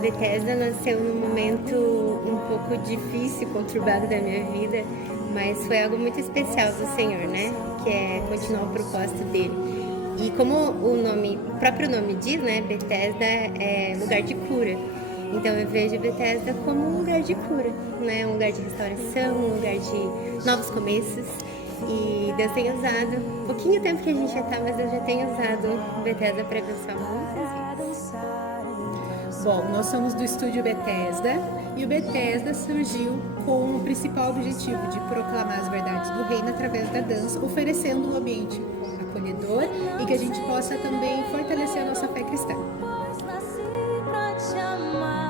Bethesda nasceu num momento um pouco difícil, conturbado da minha vida, mas foi algo muito especial do Senhor, né? Que é continuar o propósito dele. E como o próprio nome diz, né? Bethesda é lugar de cura. Então eu vejo Bethesda como um lugar de cura, né? Um lugar de restauração, um lugar de novos começos. E Deus tem usado, pouquinho tempo que a gente já tá, mas Deus já tem usado Bethesda para abençoar muitas vidas. Bom, nós somos do Estúdio Bethesda e o Bethesda surgiu com o principal objetivo de proclamar as verdades do reino através da dança, oferecendo um ambiente acolhedor e que a gente possa também fortalecer a nossa fé cristã. Pois nasci pra te amar.